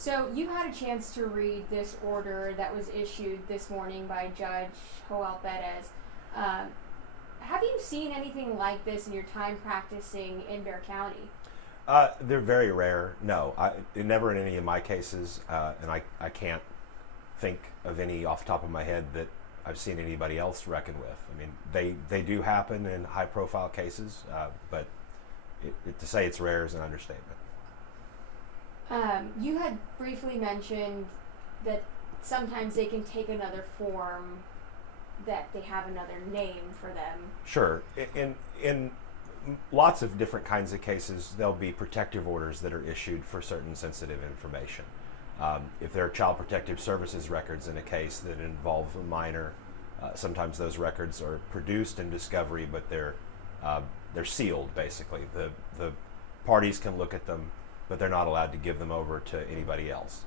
So you had a chance to read this order that was issued this morning by Judge Joel Perez. Um, have you seen anything like this in your time practicing in Bexar County? They're very rare. No, never in any of my cases, and I can't think of any off the top of my head that I've seen anybody else reckon with. I mean, they do happen in high-profile cases, but to say it's rare is an understatement. You had briefly mentioned that sometimes they can take another form, that they have another name for them. Sure. In lots of different kinds of cases, there'll be protective orders that are issued for certain sensitive information. If there are child protective services records in a case that involve a minor, sometimes those records are produced in discovery, but they're sealed, basically. The parties can look at them, but they're not allowed to give them over to anybody else.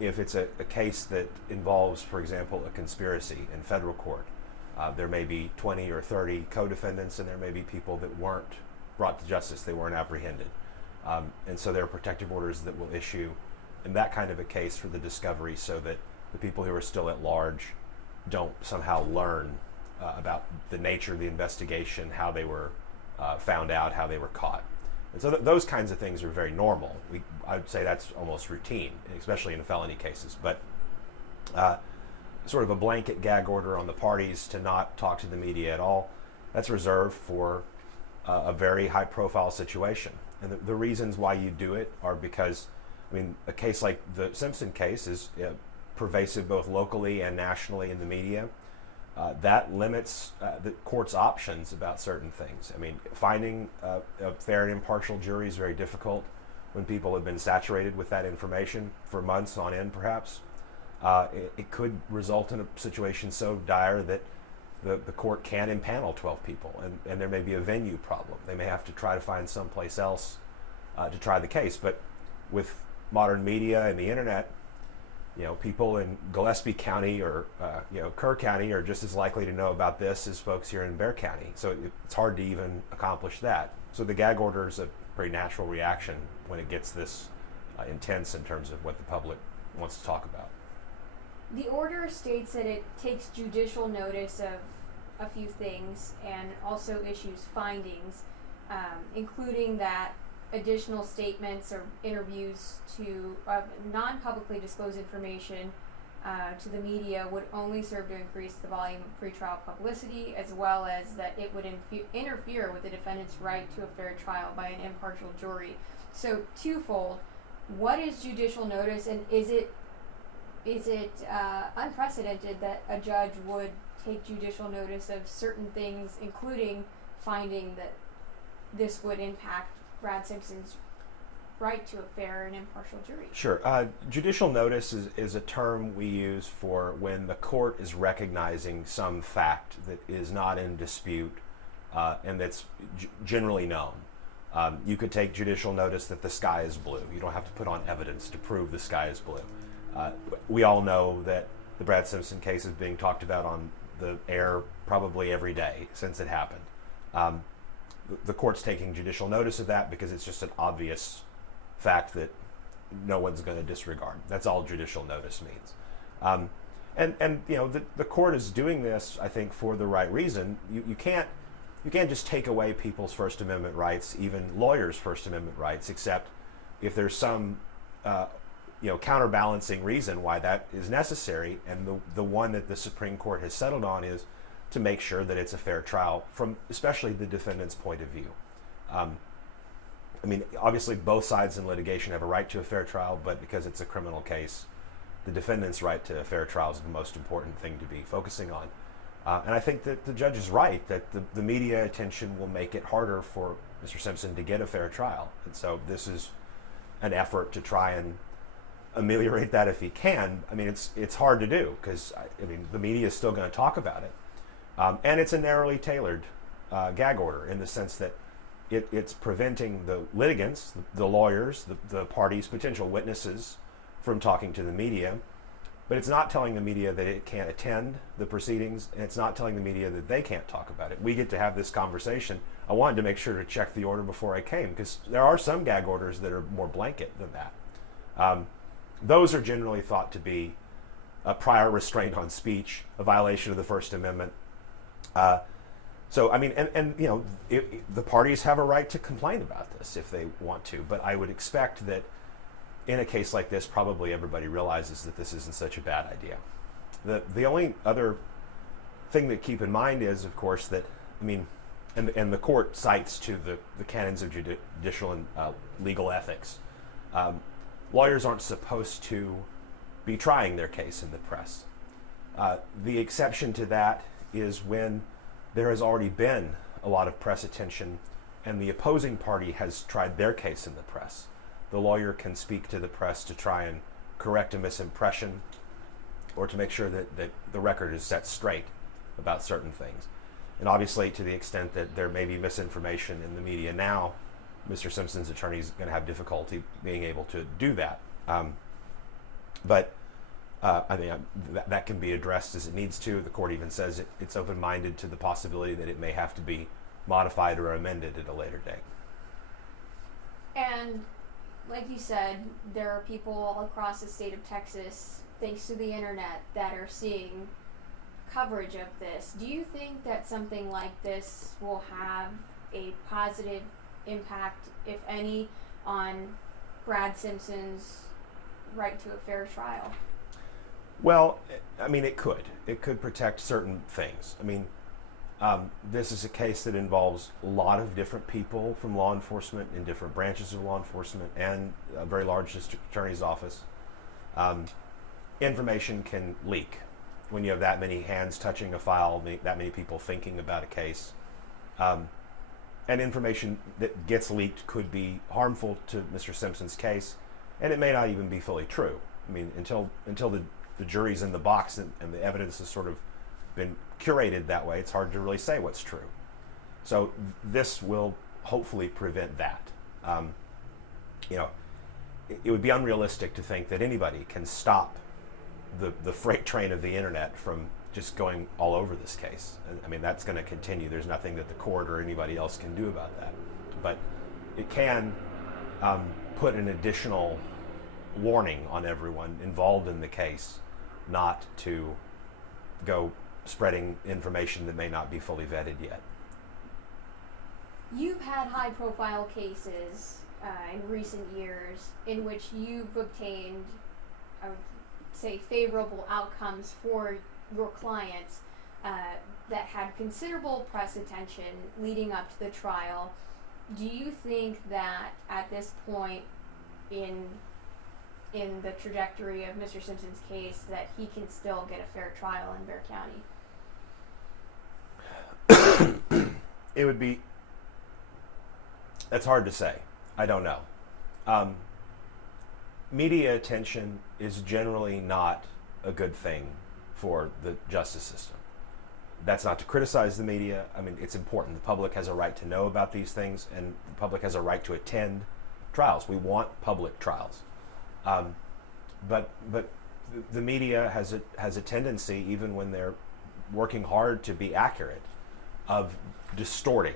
If it's a case that involves, for example, a conspiracy in federal court, there may be 20 or 30 co-defendants, and there may be people that weren't brought to justice, they weren't apprehended. And so there are protective orders that will issue in that kind of a case for the discovery, so that the people who are still at large don't somehow learn about the nature of the investigation, how they were found out, how they were caught. And so those kinds of things are very normal. I would say that's almost routine, especially in felony cases. But sort of a blanket gag order on the parties to not talk to the media at all, that's reserved for a very high-profile situation. And the reasons why you do it are because, I mean, a case like the Simpson case is pervasive both locally and nationally in the media. That limits the court's options about certain things. I mean, finding a fair and impartial jury is very difficult when people have been saturated with that information for months on end, perhaps. It could result in a situation so dire that the court can't impanel 12 people, and there may be a venue problem. They may have to try to find someplace else to try the case. But with modern media and the internet, people in Gillespie County or Kerr County are just as likely to know about this as folks here in Bexar County. So it's hard to even accomplish that. So the gag order is a pretty natural reaction when it gets this intense in terms of what the public wants to talk about. The order states that it takes judicial notice of a few things and also issues findings, including that additional statements or interviews to non-publicly disclosed information to the media would only serve to increase the volume of pretrial publicity, as well as that it would interfere with the defendant's right to a fair trial by an impartial jury. So twofold, what is judicial notice, and is it unprecedented that a judge would take judicial notice of certain things, including finding that this would impact Brad Simpson's right to a fair and impartial jury? Sure. Judicial notice is a term we use for when the court is recognizing some fact that is not in dispute and that's generally known. You could take judicial notice that the sky is blue. You don't have to put on evidence to prove the sky is blue. We all know that the Brad Simpson case is being talked about on the air probably every day since it happened. The court's taking judicial notice of that because it's just an obvious fact that no one's going to disregard. That's all judicial notice means. And the court is doing this, I think, for the right reason. You can't just take away people's First Amendment rights, even lawyers' First Amendment rights, except if there's some counterbalancing reason why that is necessary. And the one that the Supreme Court has settled on is to make sure that it's a fair trial from especially the defendant's point of view. Obviously both sides in litigation have a right to a fair trial, but because it's a criminal case, the defendant's right to a fair trial is the most important thing to be focusing on. And I think that the judge is right, that the media attention will make it harder for Mr. Simpson to get a fair trial. And so this is an effort to try and ameliorate that if he can. I mean, it's hard to do because the media is still going to talk about it. And it's a narrowly tailored gag order in the sense that it's preventing the litigants, the lawyers, the parties, potential witnesses from talking to the media, but it's not telling the media that it can't attend the proceedings, and it's not telling the media that they can't talk about it. We get to have this conversation. I wanted to make sure to check the order before I came because there are some gag orders that are more blanket than that. Those are generally thought to be a prior restraint on speech, a violation of the First Amendment. So, I mean, the parties have a right to complain about this if they want to, but I would expect that in a case like this, probably everybody realizes that this isn't such a bad idea. The only other thing to keep in mind is, of course, that, I mean, and the court cites to the canons of judicial and legal ethics. Lawyers aren't supposed to be trying their case in the press. The exception to that is when there has already been a lot of press attention and the opposing party has tried their case in the press. The lawyer can speak to the press to try and correct a misimpression or to make sure that the record is set straight about certain things. And obviously, to the extent that there may be misinformation in the media now, Mr. Simpson's attorney is going to have difficulty being able to do that. But I think that can be addressed as it needs to. The court even says it's open-minded to the possibility that it may have to be modified or amended at a later date. And like you said, there are people all across the state of Texas, thanks to the internet, that are seeing coverage of this. Do you think that something like this will have a positive impact, if any, on Brad Simpson's right to a fair trial? Well, I mean, it could. It could protect certain things. I mean, this is a case that involves a lot of different people from law enforcement in different branches of law enforcement and a very large district attorney's office. Information can leak when you have that many hands touching a file, that many people thinking about a case. And information that gets leaked could be harmful to Mr. Simpson's case, and it may not even be fully true. I mean, until the jury's in the box and the evidence has sort of been curated that way, it's hard to really say what's true. So this will hopefully prevent that. It would be unrealistic to think that anybody can stop the freight train of the internet from just going all over this case. I mean, that's going to continue. There's nothing that the court or anybody else can do about that. But it can put an additional warning on everyone involved in the case not to go spreading information that may not be fully vetted yet. You've had high-profile cases in recent years in which you've obtained, I would say, favorable outcomes for your clients that had considerable press attention leading up to the trial. Do you think that at this point in the trajectory of Mr. Simpson's case that he can still get a fair trial in Bexar County? It would be, that's hard to say. I don't know. Media attention is generally not a good thing for the justice system. That's not to criticize the media. I mean, it's important. The public has a right to know about these things, and the public has a right to attend trials. We want public trials. But the media has a tendency, even when they're working hard to be accurate, of distorting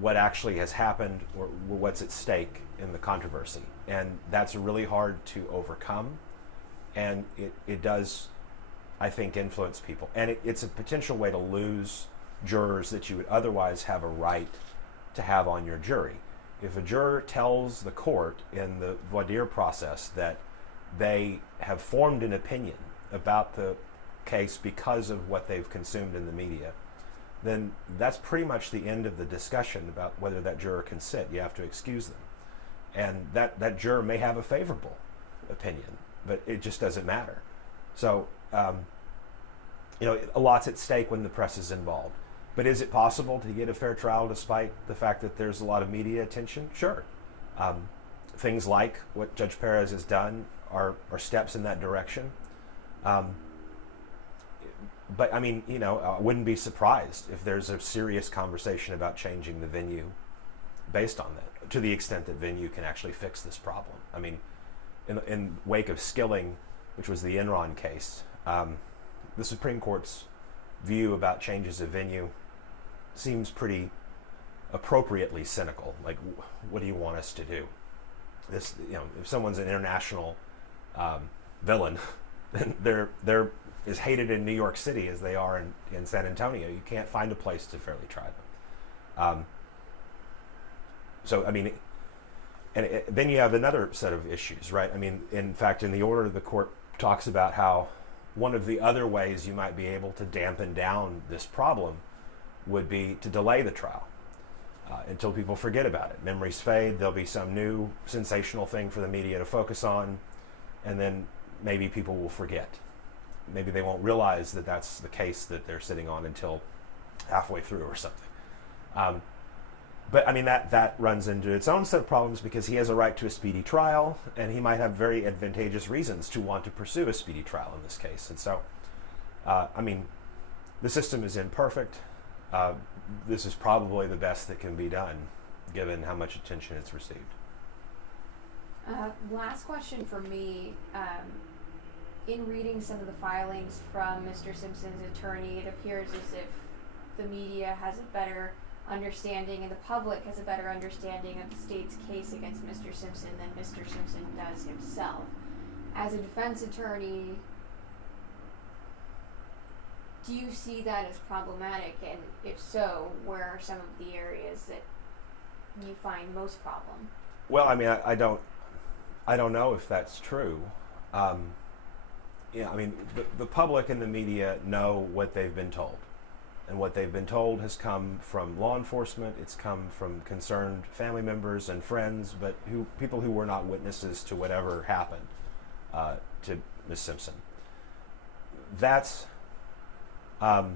what actually has happened or what's at stake in the controversy. And that's really hard to overcome. And it does, I think, influence people. And it's a potential way to lose jurors that you would otherwise have a right to have on your jury. If a juror tells the court in the voir dire process that they have formed an opinion about the case because of what they've consumed in the media, then that's pretty much the end of the discussion about whether that juror can sit. You have to excuse them. And that juror may have a favorable opinion, but it just doesn't matter. So, a lot's at stake when the press is involved. But is it possible to get a fair trial despite the fact that there's a lot of media attention? Sure. Things like what Judge Perez has done are steps in that direction. But I mean, I wouldn't be surprised if there's a serious conversation about changing the venue based on that, to the extent that venue can actually fix this problem. I mean, in wake of Skilling, which was the Enron case, the Supreme Court's view about changes of venue seems pretty appropriately cynical. Like, what do you want us to do? this, if someone's an international villain, then they're as hated in New York City as they are in San Antonio. You can't find a place to fairly try them. So, I mean, then you have another set of issues, right? I mean, in fact, in the order, the court talks about how one of the other ways you might be able to dampen down this problem would be to delay the trial until people forget about it. Memories fade, there'll be some new sensational thing for the media to focus on, and then maybe people will forget. Maybe they won't realize that that's the case that they're sitting on until halfway through or something. But I mean, that runs into its own set of problems because he has a right to a speedy trial, and he might have very advantageous reasons to want to pursue a speedy trial in this case. And so, I mean, the system is imperfect. This is probably the best that can be done, given how much attention it's received. Last question for me. In reading some of the filings from Mr. Simpson's attorney, it appears as if the media has a better understanding and the public has a better understanding of the state's case against Mr. Simpson than Mr. Simpson does himself. As a defense attorney, do you see that as problematic? And if so, where are some of the areas that you find most problem? Well, I mean, I don't know if that's true. I mean, the public and the media know what they've been told. And what they've been told has come from law enforcement, it's come from concerned family members and friends, but people who were not witnesses to whatever happened to Ms. Simpson. That's not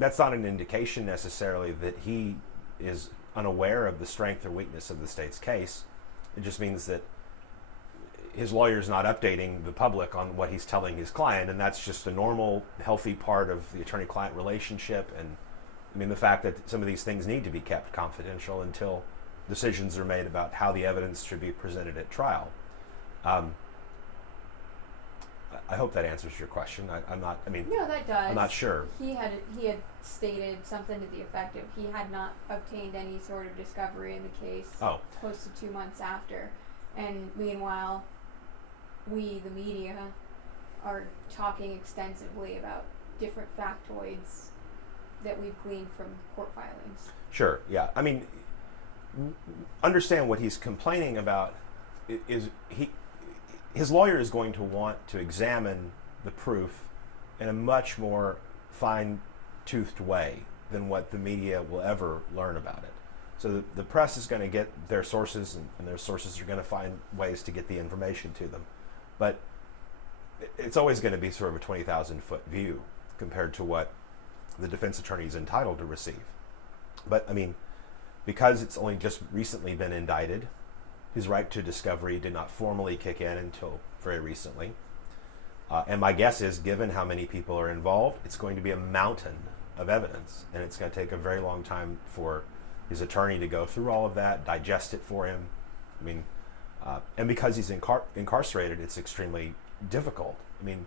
an indication necessarily that he is unaware of the strength or weakness of the state's case. It just means that his lawyer's not updating the public on what he's telling his client, and that's just a normal, healthy part of the attorney-client relationship. And I mean, the fact that some of these things need to be kept confidential until decisions are made about how the evidence should be presented at trial. I hope that answers your question. No, that does. I'm not sure. He had stated something to the effect of he had not obtained any sort of discovery in the case close to 2 months after. And meanwhile, we, the media, are talking extensively about different factoids that we've gleaned from court filings. Sure, yeah. I mean, understand what he's complaining about is his lawyer is going to want to examine the proof in a much more fine-toothed way than what the media will ever learn about it. So the press is going to get their sources, and their sources are going to find ways to get the information to them. But it's always going to be sort of a 20,000-foot view compared to what the defense attorney is entitled to receive. But, I mean, because it's only just recently been indicted, his right to discovery did not formally kick in until very recently. And my guess is, given how many people are involved, it's going to be a mountain of evidence, and it's going to take a very long time for his attorney to go through all of that, digest it for him. I mean, and because he's incarcerated, it's extremely difficult. I mean,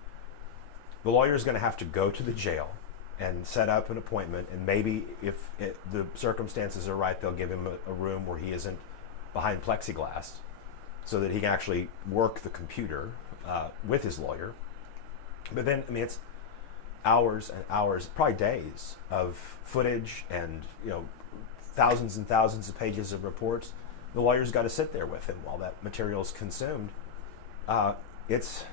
the lawyer is going to have to go to the jail and set up an appointment, and maybe if the circumstances are right, they'll give him a room where he isn't behind plexiglass so that he can actually work the computer with his lawyer. But then, I mean, it's hours and hours, probably days of footage and, thousands and thousands of pages of reports. The lawyer's got to sit there with him while that material is consumed. It's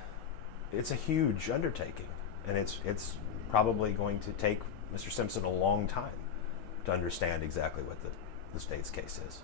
a huge undertaking, and it's probably going to take Mr. Simpson a long time to understand exactly what the state's case is.